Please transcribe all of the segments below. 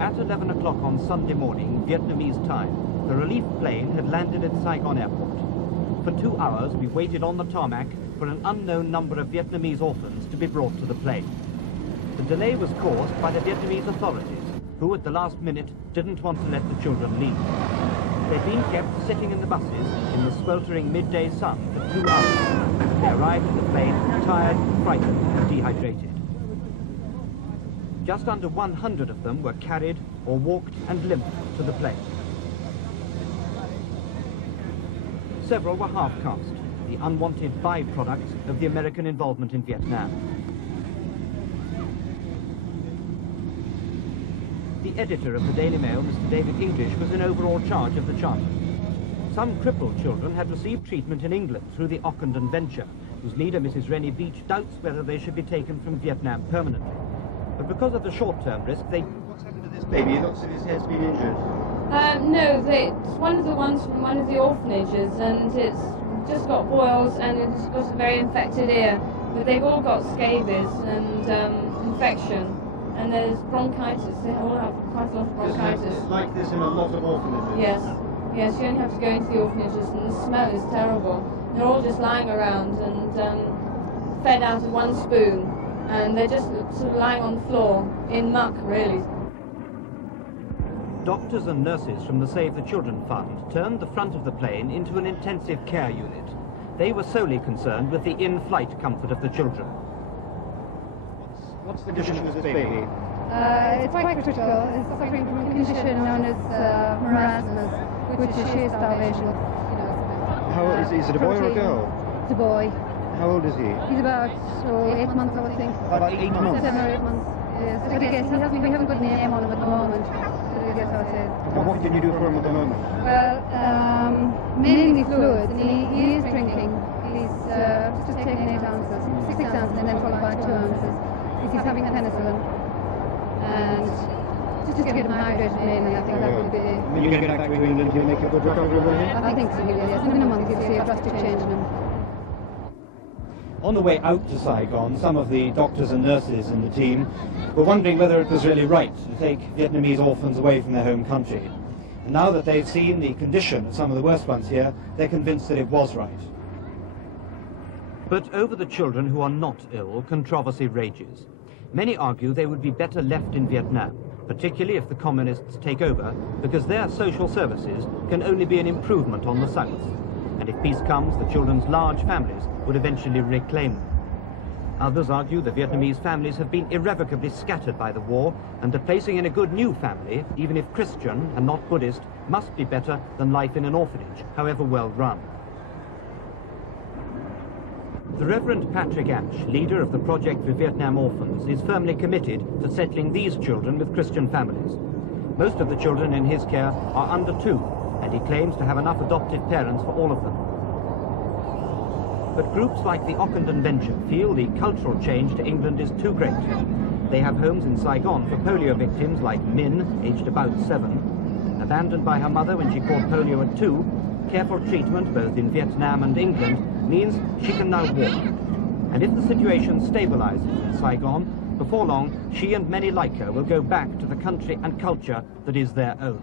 At 11 o'clock on Sunday morning, Vietnamese time, the relief plane had landed at Saigon Airport. For 2 hours, we waited on the tarmac for an unknown number of Vietnamese orphans to be brought to the plane. The delay was caused by the Vietnamese authorities, who at the last minute didn't want to let the children leave. They'd been kept sitting in the buses in the sweltering midday sun for 2 hours. They arrived at the plane tired, frightened, and dehydrated. Just under 100 of them were carried or walked and limped to the plane. Several were half-caste, the unwanted byproducts of the American involvement in Vietnam. The editor of the Daily Mail, Mr. David English, was in overall charge of the charter. Some crippled children had received treatment in England through the Ockendon venture, whose leader, Mrs. Rennie Beach, doubts whether they should be taken from Vietnam permanently. But because of the short-term risk, they... What's happened to this baby? It looks as if his head's been injured. No, it's one of the ones from one of the orphanages, and it's just got boils and it's got a very infected ear. But they've all got scabies and infection, and there's bronchitis. They all have quite a lot of bronchitis. It's like this in a lot of orphanages. Yes, yes. You only have to go into the orphanages, and the smell is terrible. They're all just lying around and fed out of one spoon, and they're just sort of lying on the floor in muck, really. Doctors and nurses from the Save the Children Fund turned the front of the plane into an intensive care unit. They were solely concerned with the in-flight comfort of the children. What's the condition of this baby? It's quite critical. It's suffering from a condition known as marasmus, which is sheer starvation. How old is it a boy or a girl? It's a boy. How old is he? He's about 8 months, I would think. About 8 months? 7 or 8 months. Yes. But I guess we haven't got any name on him at the moment. I guess I'll say. And what can you do for him at the moment? Well, mainly fluids, and he is drinking. He's just taking 8 ounces, 6 ounces, and then followed by 2 ounces. He's having penicillin, and just to get him hydrated mainly, I think that would be... When you get back to England, you'll make a good recovery, will you? I think so, yes. In a month, you'll see a drastic change in him. On the way out to Saigon, some of the doctors and nurses in the team were wondering whether it was really right to take Vietnamese orphans away from their home country. And now that they've seen the condition of some of the worst ones here, they're convinced that it was right. But over the children who are not ill, controversy rages. Many argue they would be better left in Vietnam, particularly if the communists take over, because their social services can only be an improvement on the South. And if peace comes, the children's large families would eventually reclaim them. Others argue the Vietnamese families have been irrevocably scattered by the war, and that placing in a good new family, even if Christian and not Buddhist, must be better than life in an orphanage, however well run. The Reverend Patrick Ash, leader of the Project for Vietnam Orphans, is firmly committed to settling these children with Christian families. Most of the children in his care are under 2, and he claims to have enough adoptive parents for all of them. But groups like the Ockendon Venture feel the cultural change to England is too great. They have homes in Saigon for polio victims like Min, aged about 7, abandoned by her mother when she caught polio at 2. Careful treatment both in Vietnam and England means she can now walk. And if the situation stabilizes in Saigon, before long, she and many like her will go back to the country and culture that is their own.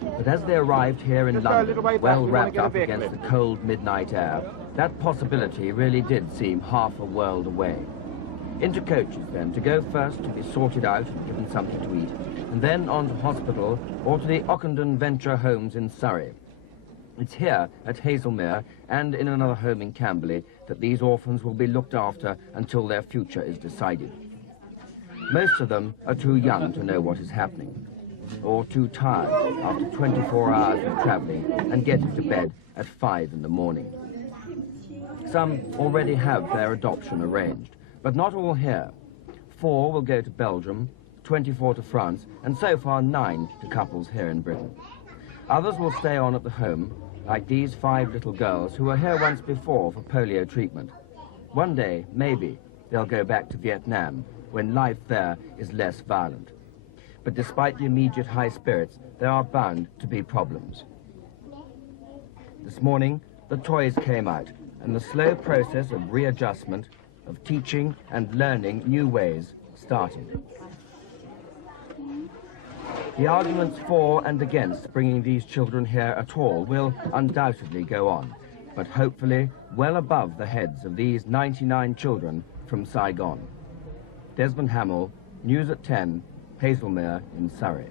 But as they arrived here in London, well wrapped up against the cold midnight air, that possibility really did seem half a world away. Into coaches then, to go first to be sorted out and given something to eat, and then on to hospital or to the Ockendon Venture homes in Surrey. It's here at Haslemere and in another home in Camberley that these orphans will be looked after until their future is decided. Most of them are too young to know what is happening, or too tired after 24 hours of travelling and getting to bed at 5 in the morning. Some already have their adoption arranged, but not all here. 4 will go to Belgium, 24 to France, and so far 9 to couples here in Britain. Others will stay on at the home, like these 5 little girls who were here once before for polio treatment. One day, maybe, they'll go back to Vietnam when life there is less violent. But despite the immediate high spirits, there are bound to be problems. This morning, the toys came out, and the slow process of readjustment, of teaching and learning new ways, started. The arguments for and against bringing these children here at all will undoubtedly go on, but hopefully well above the heads of these 99 children from Saigon. Desmond Hamill, News at 10, Haslemere in Surrey.